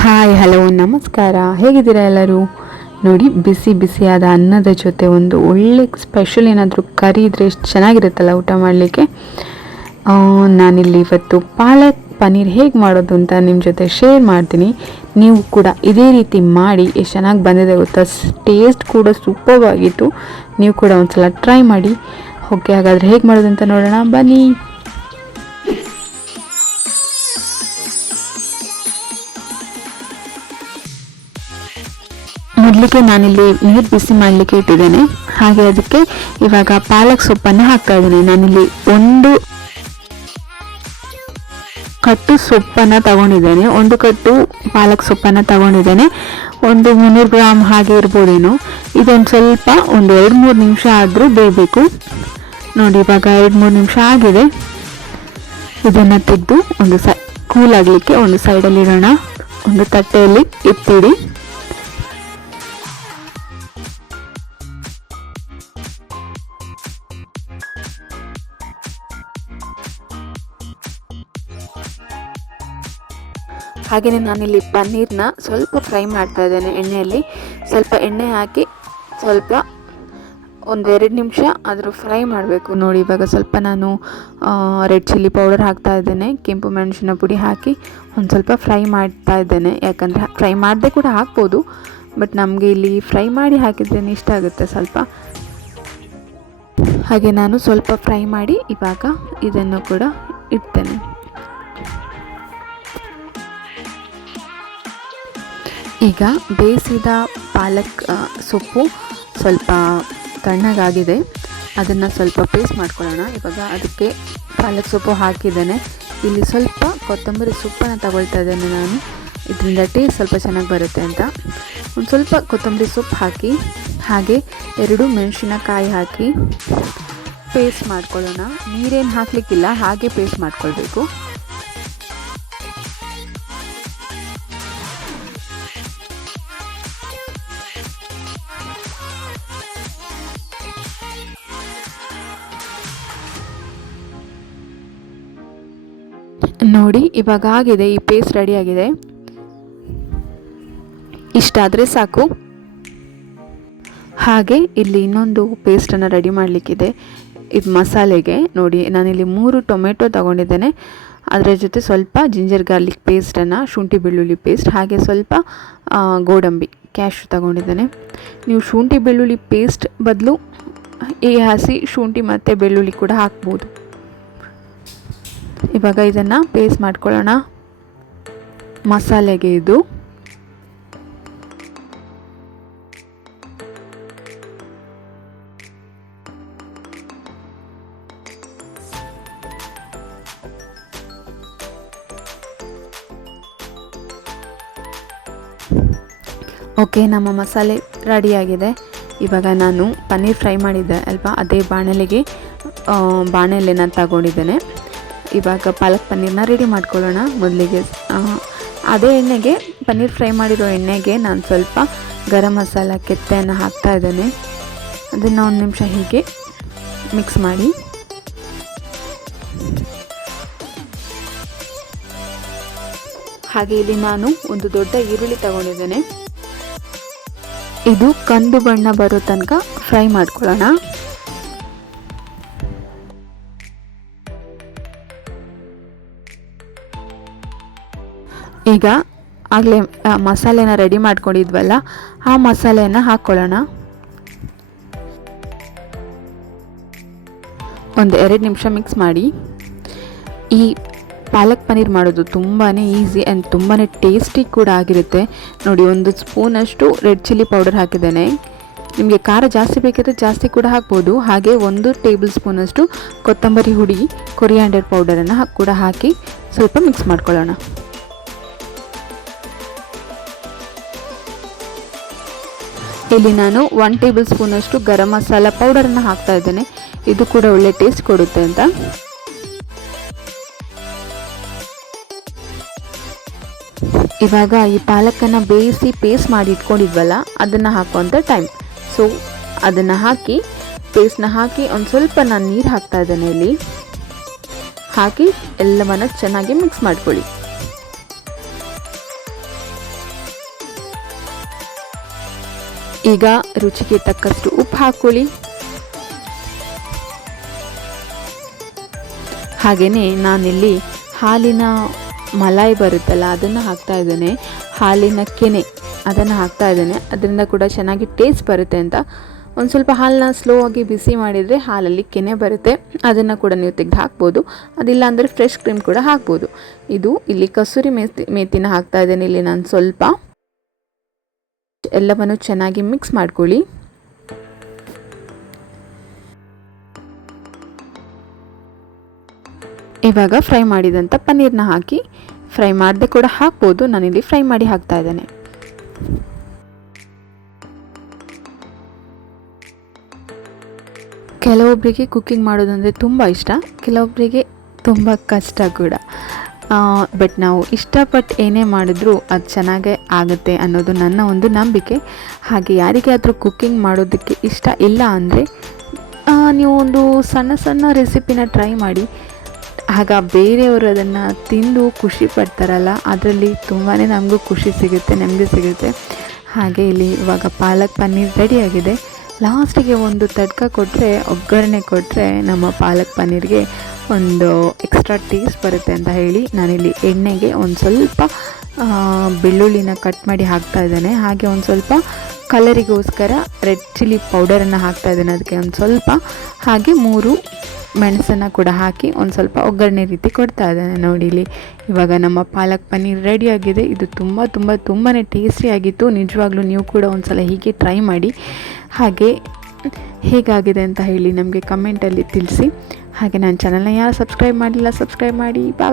Hi hello ನಮಸ್ಕಾರ, ಹೇಗಿದ್ದೀರಾ ಎಲ್ಲರೂ? ನೋಡಿ, ಬಿಸಿ ಬಿಸಿಯಾದ ಅನ್ನದ ಜೊತೆ ಒಂದು ಒಳ್ಳೆ ಸ್ಪೆಷಲ್ ಏನಾದರೂ ಕರಿ ಇದ್ದರೆ ಎಷ್ಟು ಚೆನ್ನಾಗಿರುತ್ತಲ್ಲ ಊಟ ಮಾಡಲಿಕ್ಕೆ. ನಾನಿಲ್ಲಿ ಇವತ್ತು ಪಾಲಕ್ ಪನ್ನೀರ್ ಹೇಗೆ ಮಾಡೋದು ಅಂತ ನಿಮ್ಮ ಜೊತೆ ಶೇರ್ ಮಾಡ್ತೀನಿ. ನೀವು ಕೂಡ ಇದೇ ರೀತಿ ಮಾಡಿ ಎಷ್ಟು ಚೆನ್ನಾಗಿ ಬಂದಿದೆ ಗೊತ್ತಾ. ಟೇಸ್ಟ್ ಕೂಡ ಸೂಪರ್ ಆಗಿತ್ತು. ನೀವು ಕೂಡ ಒಂದ್ಸಲ ಟ್ರೈ ಮಾಡಿ. ಓಕೆ, ಹಾಗಾದರೆ ಹೇಗೆ ಮಾಡೋದು ಅಂತ ನೋಡೋಣ ಬನ್ನಿ. ಮೊದಲಿಗೆ ನಾನಿಲ್ಲಿ ನೀರು ಬಿಸಿ ಮಾಡಲಿಕ್ಕೆ ಇಟ್ಟಿದ್ದೇನೆ. ಹಾಗೆ ಅದಕ್ಕೆ ಇವಾಗ ಪಾಲಕ್ ಸೊಪ್ಪನ್ನು ಹಾಕ್ತಾ ಇದ್ದೇನೆ. ನಾನಿಲ್ಲಿ ಒಂದು ಕಟ್ಟು ಸೊಪ್ಪನ್ನು ತಗೊಂಡಿದ್ದೇನೆ, ಒಂದು ಕಟ್ಟು ಪಾಲಕ್ ಸೊಪ್ಪನ್ನು ತಗೊಂಡಿದ್ದೇನೆ. ಒಂದು 300 ಗ್ರಾಮ್ ಹಾಗೆ ಇರ್ಬೋದೇನೋ. ಇದೊಂದು ಸ್ವಲ್ಪ ಒಂದು 2-3 ನಿಮಿಷ ಆದರೂ ಬೇಯಬೇಕು. ನೋಡಿ, ಇವಾಗ 2-3 ನಿಮಿಷ ಆಗಿದೆ. ಇದನ್ನು ತೆಗೆದು ಒಂದು ಕೂಲ್ ಆಗಲಿಕ್ಕೆ ಒಂದು ಸೈಡಲ್ಲಿ ಇಡೋಣ. ಒಂದು ತಟ್ಟೆಯಲ್ಲಿ ಇಟ್ಟಿಡಿ. ಹಾಗೆಯೇ ನಾನಿಲ್ಲಿ ಪನ್ನೀರನ್ನ ಸ್ವಲ್ಪ ಫ್ರೈ ಮಾಡ್ತಾ ಇದ್ದೇನೆ ಎಣ್ಣೆಯಲ್ಲಿ. ಸ್ವಲ್ಪ ಎಣ್ಣೆ ಹಾಕಿ ಸ್ವಲ್ಪ ಒಂದು 2 ನಿಮಿಷ ಆದರೂ ಫ್ರೈ ಮಾಡಬೇಕು. ನೋಡಿ, ಇವಾಗ ಸ್ವಲ್ಪ ನಾನು ರೆಡ್ ಚಿಲ್ಲಿ ಪೌಡರ್ ಹಾಕ್ತಾ ಇದ್ದೇನೆ, ಕೆಂಪು ಮೆಣಸಿನ ಪುಡಿ ಹಾಕಿ ಒಂದು ಸ್ವಲ್ಪ ಫ್ರೈ ಮಾಡ್ತಾ ಇದ್ದೇನೆ. ಯಾಕಂದರೆ ಫ್ರೈ ಮಾಡದೆ ಕೂಡ ಹಾಕ್ಬೋದು, ಬಟ್ ನಮಗೆ ಇಲ್ಲಿ ಫ್ರೈ ಮಾಡಿ ಹಾಕಿದ್ರೇನೆ ಇಷ್ಟ ಆಗುತ್ತೆ ಸ್ವಲ್ಪ. ಹಾಗೆ ನಾನು ಸ್ವಲ್ಪ ಫ್ರೈ ಮಾಡಿ ಇವಾಗ ಇದನ್ನು ಕೂಡ ಇಡ್ತೇನೆ. ಈಗ ಬೇಯಿಸಿದ ಪಾಲಕ್ ಸೊಪ್ಪು ಸ್ವಲ್ಪ ತಣ್ಣಗಾಗಿದೆ, ಅದನ್ನು ಸ್ವಲ್ಪ ಪೇಸ್ಟ್ ಮಾಡ್ಕೊಳ್ಳೋಣ. ಇವಾಗ ಅದಕ್ಕೆ ಪಾಲಕ್ ಸೊಪ್ಪು ಹಾಕಿದ್ದೇನೆ. ಇಲ್ಲಿ ಸ್ವಲ್ಪ ಕೊತ್ತಂಬರಿ ಸೊಪ್ಪನ್ನು ತಗೊಳ್ತಾ ಇದ್ದೇನೆ ನಾನು, ಇದರಿಂದ ಟೇಸ್ಟ್ ಸ್ವಲ್ಪ ಚೆನ್ನಾಗಿ ಬರುತ್ತೆ ಅಂತ. ಒಂದು ಸ್ವಲ್ಪ ಕೊತ್ತಂಬರಿ ಸೊಪ್ಪು ಹಾಕಿ, ಹಾಗೆ 2 ಮೆಣಸಿನಕಾಯಿ ಹಾಕಿ ಪೇಸ್ಟ್ ಮಾಡ್ಕೊಳ್ಳೋಣ. ನೀರೇನು ಹಾಕಲಿಕ್ಕಿಲ್ಲ, ಹಾಗೆ ಪೇಸ್ಟ್ ಮಾಡ್ಕೊಳ್ಬೇಕು. ನೋಡಿ, ಇವಾಗ ಆಗಿದೆ, ಈ ಪೇಸ್ಟ್ ರೆಡಿ ಆಗಿದೆ. ಇಷ್ಟಾದರೆ ಸಾಕು. ಹಾಗೆ ಇಲ್ಲಿ ಇನ್ನೊಂದು ಪೇಸ್ಟನ್ನು ರೆಡಿ ಮಾಡಲಿಕ್ಕಿದೆ. ಇದು ಮಸಾಲೆಗೆ ನೋಡಿ, ನಾನಿಲ್ಲಿ 3 ಟೊಮೆಟೊ ತಗೊಂಡಿದ್ದೇನೆ. ಅದರ ಜೊತೆ ಸ್ವಲ್ಪ ಜಿಂಜರ್ ಗಾರ್ಲಿಕ್ ಪೇಸ್ಟನ್ನು, ಶುಂಠಿ ಬೆಳ್ಳುಳ್ಳಿ ಪೇಸ್ಟ್, ಹಾಗೆ ಸ್ವಲ್ಪ ಗೋಡಂಬಿ ಕ್ಯಾಶ್ಯೂ ತಗೊಂಡಿದ್ದೇನೆ. ನೀವು ಶುಂಠಿ ಬೆಳ್ಳುಳ್ಳಿ ಪೇಸ್ಟ್ ಬದಲು ಈ ಹಸಿ ಶುಂಠಿ ಮತ್ತು ಬೆಳ್ಳುಳ್ಳಿ ಕೂಡ ಹಾಕ್ಬೋದು. ಇವಾಗ ಇದನ್ನು ಪೇಸ್ಟ್ ಮಾಡ್ಕೊಳ್ಳೋಣ ಮಸಾಲೆಗೆ. ಇದು ಓಕೆ, ನಮ್ಮ ಮಸಾಲೆ ರೆಡಿಯಾಗಿದೆ. ಇವಾಗ ನಾನು ಪನ್ನೀರ್ ಫ್ರೈ ಮಾಡಿದ್ದೆ ಅಲ್ವಾ, ಅದೇ ಬಾಣಲೆನ ತಗೊಂಡಿದ್ದೇನೆ. ಇವಾಗ ಪಾಲಕ್ ಪನ್ನೀರನ್ನ ರೆಡಿ ಮಾಡ್ಕೊಳ್ಳೋಣ. ಮೊದಲಿಗೆ ಅದೇ ಎಣ್ಣೆಗೆ, ಪನ್ನೀರ್ ಫ್ರೈ ಮಾಡಿರೋ ಎಣ್ಣೆಗೆ ನಾನು ಸ್ವಲ್ಪ ಗರಂ ಮಸಾಲ ಕೆತ್ತೆಯನ್ನು ಹಾಕ್ತಾ ಇದ್ದೇನೆ. ಅದನ್ನು 1 ನಿಮಿಷ ಹೀಗೆ ಮಿಕ್ಸ್ ಮಾಡಿ. ಹಾಗೆ ಇಲ್ಲಿ ನಾನು ಒಂದು ದೊಡ್ಡ ಈರುಳ್ಳಿ ತಗೊಂಡಿದ್ದೇನೆ. ಇದು ಕಂದು ಬಣ್ಣ ಬರೋ ತನಕ ಫ್ರೈ ಮಾಡ್ಕೊಳ್ಳೋಣ. ಈಗ ಆಗಲೇ ಮಸಾಲೆನ ರೆಡಿ ಮಾಡ್ಕೊಂಡಿದ್ವಲ್ಲ, ಆ ಮಸಾಲೆಯನ್ನು ಹಾಕ್ಕೊಳ್ಳೋಣ. ಒಂದು 2 ನಿಮಿಷ ಮಿಕ್ಸ್ ಮಾಡಿ. ಈ ಪಾಲಕ್ ಪನ್ನೀರ್ ಮಾಡೋದು ತುಂಬಾ ಈಸಿ ಆ್ಯಂಡ್ ತುಂಬಾ ಟೇಸ್ಟಿ ಕೂಡ ಆಗಿರುತ್ತೆ. ನೋಡಿ, 1 ಸ್ಪೂನಷ್ಟು ರೆಡ್ ಚಿಲ್ಲಿ ಪೌಡರ್ ಹಾಕಿದ್ದೇನೆ. ನಿಮಗೆ ಖಾರ ಜಾಸ್ತಿ ಬೇಕಿದ್ರೆ ಜಾಸ್ತಿ ಕೂಡ ಹಾಕ್ಬೋದು. ಹಾಗೆ 1 ಟೇಬಲ್ ಸ್ಪೂನಷ್ಟು ಕೊತ್ತಂಬರಿ ಹುಡಿ, ಕೊರಿಯಾಂಡರ್ ಪೌಡರನ್ನು ಕೂಡ ಹಾಕಿ ಸ್ವಲ್ಪ ಮಿಕ್ಸ್ ಮಾಡ್ಕೊಳ್ಳೋಣ. ಇಲ್ಲಿ ನಾನು 1 ಟೇಬಲ್ ಸ್ಪೂನಷ್ಟು ಗರಂ ಮಸಾಲ ಪೌಡರನ್ನು ಹಾಕ್ತಾ ಇದ್ದೇನೆ. ಇದು ಕೂಡ ಒಳ್ಳೆ ಟೇಸ್ಟ್ ಕೊಡುತ್ತೆ ಅಂತ. ಇವಾಗ ಈ ಪಾಲಕನ್ನು ಬೇಯಿಸಿ ಪೇಸ್ಟ್ ಮಾಡಿ ಇಟ್ಕೊಂಡಿದ್ವಲ್ಲ, ಅದನ್ನು ಹಾಕುವಂಥ ಟೈಮ್. ಸೊ ಅದನ್ನು ಹಾಕಿ, ಪೇಸ್ಟ್ನ ಹಾಕಿ ಒಂದು ಸ್ವಲ್ಪ ನಾನು ನೀರು ಹಾಕ್ತಾ ಇದ್ದೇನೆ. ಇಲ್ಲಿ ಹಾಕಿ ಎಲ್ಲವನ್ನು ಚೆನ್ನಾಗಿ ಮಿಕ್ಸ್ ಮಾಡ್ಕೊಳ್ಳಿ. ಈಗ ರುಚಿಗೆ ತಕ್ಕಷ್ಟು ಉಪ್ಪು ಹಾಕ್ಕೊಳ್ಳಿ. ಹಾಗೆಯೇ ನಾನಿಲ್ಲಿ ಹಾಲಿನ ಮಲಾಯಿ ಬರುತ್ತಲ್ಲ ಅದನ್ನು ಹಾಕ್ತಾ ಇದ್ದೇನೆ, ಹಾಲಿನ ಕೆನೆ ಅದನ್ನು ಹಾಕ್ತಾ ಇದ್ದೇನೆ. ಅದರಿಂದ ಕೂಡ ಚೆನ್ನಾಗಿ ಟೇಸ್ಟ್ ಬರುತ್ತೆ ಅಂತ. ಒಂದು ಸ್ವಲ್ಪ ಹಾಲನ್ನ ಸ್ಲೋ ಆಗಿ ಬಿಸಿ ಮಾಡಿದರೆ ಹಾಲಲ್ಲಿ ಕೆನೆ ಬರುತ್ತೆ, ಅದನ್ನು ಕೂಡ ನೀವು ತೆಗೆದು ಹಾಕ್ಬೋದು. ಅದಿಲ್ಲ ಅಂದರೆ ಫ್ರೆಶ್ ಕ್ರೀಮ್ ಕೂಡ ಹಾಕ್ಬೋದು. ಇದು ಇಲ್ಲಿ ಕಸೂರಿ ಮೇಥಿನ ಹಾಕ್ತಾ ಇದ್ದೇನೆ ಇಲ್ಲಿ ನಾನು ಸ್ವಲ್ಪ. ಎಲ್ಲವನ್ನು ಚೆನ್ನಾಗಿ ಮಿಕ್ಸ್ ಮಾಡ್ಕೊಳ್ಳಿ. ಇವಾಗ ಫ್ರೈ ಮಾಡಿದಂಥ ಪನ್ನೀರನ್ನ ಹಾಕಿ, ಫ್ರೈ ಮಾಡದೆ ಕೂಡ ಹಾಕ್ಬೋದು, ನಾನಿಲ್ಲಿ ಫ್ರೈ ಮಾಡಿ ಹಾಕ್ತಾ ಇದ್ದೇನೆ. ಕೆಲವೊಬ್ಬರಿಗೆ ಕುಕ್ಕಿಂಗ್ ಮಾಡೋದಂದರೆ ತುಂಬ ಇಷ್ಟ, ಕೆಲವೊಬ್ಬರಿಗೆ ತುಂಬ ಕಷ್ಟ ಕೂಡ. ಬಟ್ ನಾವು ಇಷ್ಟಪಟ್ಟು ಏನೇ ಮಾಡಿದ್ರೂ ಅದು ಚೆನ್ನಾಗೇ ಆಗುತ್ತೆ ಅನ್ನೋದು ನನ್ನ ಒಂದು ನಂಬಿಕೆ. ಹಾಗೆ ಯಾರಿಗಾದರೂ ಕುಕ್ಕಿಂಗ್ ಮಾಡೋದಕ್ಕೆ ಇಷ್ಟ ಇಲ್ಲ ಅಂದರೆ ನೀವು ಒಂದು ಸಣ್ಣ ಸಣ್ಣ ರೆಸಿಪಿನ ಟ್ರೈ ಮಾಡಿ. ಆಗ ಬೇರೆಯವರು ಅದನ್ನು ತಿಂದು ಖುಷಿ ಪಡ್ತಾರಲ್ಲ, ಅದರಲ್ಲಿ ತುಂಬಾ ನಮಗೂ ಖುಷಿ ಸಿಗುತ್ತೆ, ನೆಮ್ಮದಿ ಸಿಗುತ್ತೆ. ಹಾಗೆ ಇಲ್ಲಿ ಇವಾಗ ಪಾಲಕ್ ಪನ್ನೀರ್ ರೆಡಿಯಾಗಿದೆ. ಲಾಸ್ಟಿಗೆ ಒಂದು ತಡ್ಕ ಕೊಟ್ಟರೆ, ಒಗ್ಗರಣೆ ಕೊಟ್ಟರೆ ನಮ್ಮ ಪಾಲಕ್ ಪನ್ನೀರ್ಗೆ ಒಂದು ಎಕ್ಸ್ಟ್ರಾ ಟೇಸ್ಟ್ ಬರುತ್ತೆ ಅಂತ ಹೇಳಿ ನಾನಿಲ್ಲಿ ಎಣ್ಣೆಗೆ ಒಂದು ಸ್ವಲ್ಪ ಬೆಳ್ಳುಳ್ಳಿನ ಕಟ್ ಮಾಡಿ ಹಾಕ್ತಾ ಇದ್ದೇನೆ. ಹಾಗೆ ಒಂದು ಸ್ವಲ್ಪ ಕಲರಿಗೋಸ್ಕರ ರೆಡ್ ಚಿಲ್ಲಿ ಪೌಡರನ್ನು ಹಾಕ್ತಾ ಇದ್ದೇನೆ, ಅದಕ್ಕೆ ಒಂದು ಸ್ವಲ್ಪ. ಹಾಗೆ 3 ಮೆಣಸನ್ನು ಕೂಡ ಹಾಕಿ ಒಂದು ಸ್ವಲ್ಪ ಒಗ್ಗರಣೆ ರೀತಿ ಕೊಡ್ತಾ ಇದ್ದೇನೆ. ನೋಡಿ ಇಲ್ಲಿ ಇವಾಗ ನಮ್ಮ ಪಾಲಕ್ ಪನ್ನೀರ್ ರೆಡಿಯಾಗಿದೆ. ಇದು ತುಂಬಾ ಟೇಸ್ಟಿಯಾಗಿತ್ತು. ನಿಜವಾಗ್ಲೂ ನೀವು ಕೂಡ ಒಂದು ಸಲ ಹೀಗೆ ಟ್ರೈ ಮಾಡಿ. ಹಾಗೆ ಹೇಗಾಗಿದೆ ಅಂತ ಹೇಳಿ ನಮಗೆ ಕಮೆಂಟಲ್ಲಿ ತಿಳಿಸಿ. ಹಾಗೆ ನನ್ನ ಚಾನಲ್ನ ಯಾರು ಸಬ್ಸ್ಕ್ರೈಬ್ ಮಾಡಿಲ್ಲ, ಸಬ್ಸ್ಕ್ರೈಬ್ ಮಾಡಿ. ಬಾಯ್.